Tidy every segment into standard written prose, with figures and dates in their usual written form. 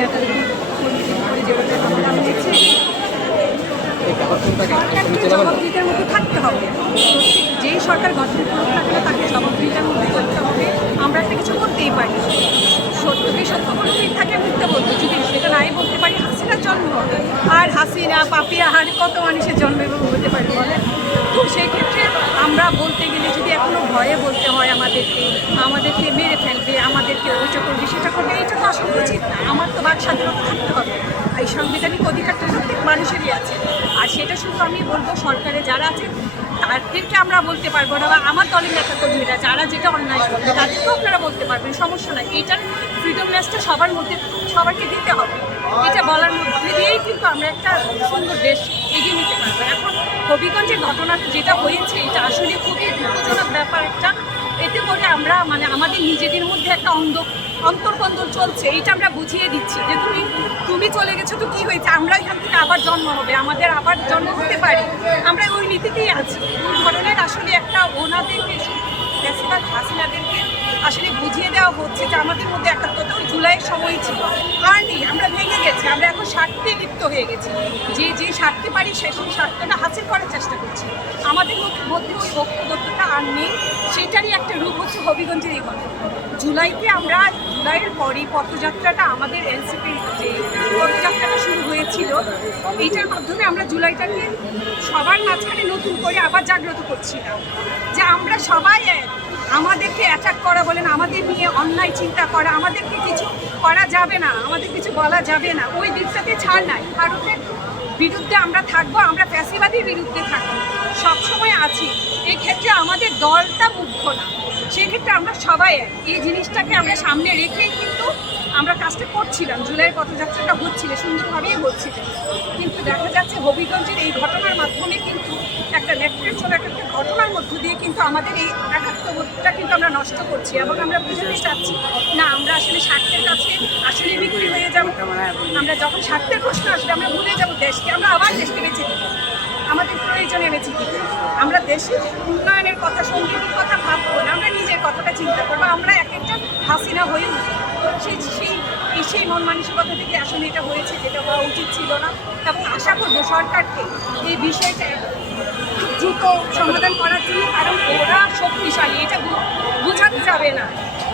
নেতাদের করে যেভাবে ক্ষমতা নিয়েছে সরকারকে জবাবদিহিতার মধ্যে থাকতে হবে। যেই সরকার গঠন করুক না কেন তাকে জবাবদিহিতার মধ্যে থাকতে হবে। আমরা একটা কিছু করতেই পারি, সত্যকে সত্য বলতে, মিথ্যাকে মিথ্যা বলতে, যদি সেটা নাই বলতে পারি হাসিনার জন্ম হবে। আর হাসিনা পাপিয়া আর কত মানুষের জন্ম এভাবে হতে পারে বলে। তো সেক্ষেত্রে আমরা বলতে গেলে যদি এখনও ভয়ে বলতে হয় আমাদেরকে মেরে ফেলবে, আমাদেরকে ওইটা করবে সেটা করবে, এটা তো আসলে উচিত না। আমার তো বাক স্বাধীনতা থাকতে হবে, এই সাংবিধানিক অধিকারটা প্রত্যেক মানুষেরই আছে। আর সেটা শুধু আমি বলবো সরকারে যারা আছে তাদেরকে আমরা বলতে পারবো না, বা আমার দলের নেতা কর্মীরা যারা যেটা অন্যায় করবে তাদেরকেও আপনারা বলতে পারবেন, সমস্যা নাই। এইটার ফ্রিডমনেসটা সবার মধ্যে সবাইকে দিতে হবে। এটা বলার মধ্যে দিয়েই কিন্তু আমরা একটা সুন্দর দেশ এগিয়ে নিতে পারবো। এখন হবিগঞ্জের ঘটনাটা যেটা হয়েছে এটা আসলে খুবই দুঃখজনক ব্যাপার একটা। এতে করে আমরা আমাদের নিজেদের মধ্যে একটা অন্তর্কন্দল চলছে। এইটা আমরা বুঝিয়ে দিচ্ছি যে তুমি চলে গেছো তো কি হয়েছে, আমরা এখান থেকে আবার জন্ম হবে, আমাদের আবার জন্ম হতে পারি, আমরা ওই নীতিতেই আছি। এই ধরনের আসলে একটা ওনাদেরকে বেশিরভাগ হাসিনাদেরকে আসলে বুঝিয়ে দেওয়া হচ্ছে যে আমাদের মধ্যে একাত্মতা ওই জুলাইয়ের সময় ছিল, আর নেই, আমরা ভেঙে গেছি, আমরা এখন স্বার্থে লিপ্ত হয়ে গেছি। যে স্বার্থে পারি সেই স্বার্থটা হাসিল করার চেষ্টা করছি। আমাদের মধ্যে ওই ঐক্যবদ্ধতা আর নেই, সেটারই একটা রূপ হচ্ছে হবিগঞ্জের এই ঘটনা। জুলাইয়ের পরই পথযাত্রাটা আমাদের এনসিপির যে পথযাত্রাটা শুরু হয়েছিল, এইটার মাধ্যমে আমরা জুলাইটাকে সবার মাঝখানে নতুন করে আবার জাগ্রত করছিলাম যে আমরা সবাই আমাদেরকে অ্যাটাক করা বলেন, আমাদের নিয়ে অন্যায় চিন্তা করা, আমাদেরকে কিছু করা যাবে না, আমাদের কিছু বলা যাবে না, ওই দিকটাতে ছাড় নাই। ভারতের বিরুদ্ধে আমরা থাকবো, আমরা ফ্যাসিবাদীর বিরুদ্ধে থাকবো, সবসময় আছি। এক্ষেত্রে আমাদের দলটা মুখ্য না, সেক্ষেত্রে আমরা সবাই এই জিনিসটাকে আমরা সামনে রেখেই কিন্তু আমরা কাজটা করছিলাম। জুলাইয়ের পথযাত্রাটা হচ্ছিল, সুন্দরভাবেই হচ্ছিল, কিন্তু দেখা যাচ্ছে হবিগঞ্জের এই ঘটনার মাধ্যমে কিন্তু একটা নেতৃত্বের একটা ঘটনার মধ্য দিয়ে কিন্তু আমাদের এই একাত্মবোধটা কিন্তু আমরা নষ্ট করছি, এবং আমরা বুঝতে চাচ্ছি না আমরা আসলে স্বার্থের কাছে আসলে বিক্রি হয়ে যাবো। আমরা যখন স্বার্থের প্রশ্ন আসলে আমরা ভুলে যাবো দেশকে, আমরা আবার দেশকে বেঁচে দিই, আমাদের প্রয়োজনে বেঁচে দিই। আমরা দেশের উন্নয়নের কথা, সমৃদ্ধির কথা ভাববো না, আমরা নিজের কথাটা চিন্তা করবো। আমরা এক একটা হাসিনা হয়ে সেই মন মানসিকতা থেকে আসলে এটা হয়েছে, যেটা হওয়া উচিত ছিল না। এবং আশা করবো সরকারকে এই বিষয়টা খুব দ্রুত সমাধান করার জন্য, কারণ ওরা শক্তিশালী, এটা বোঝাতে যাবে না।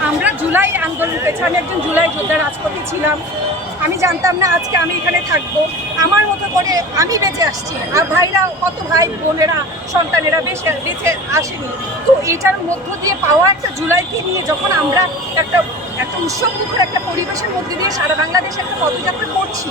আমরা জুলাই আন্দোলন পেয়েছি, আমি একজন জুলাই যোদ্ধা, রাজপথে ছিলাম, আমি জানতাম না আজকে আমি এখানে থাকবো। আমার মতো করে আমি বেঁচে আসছি, আর ভাইরা কত ভাই বোনেরা সন্তানেরা বেঁচে আসেনি। তো এটার মধ্য দিয়ে পাওয়া একটা জুলাইকে নিয়ে যখন আমরা একটা উৎসবমুখর একটা পরিবেশের মধ্যে দিয়ে সারা বাংলাদেশে একটা পদযাত্রা করছি,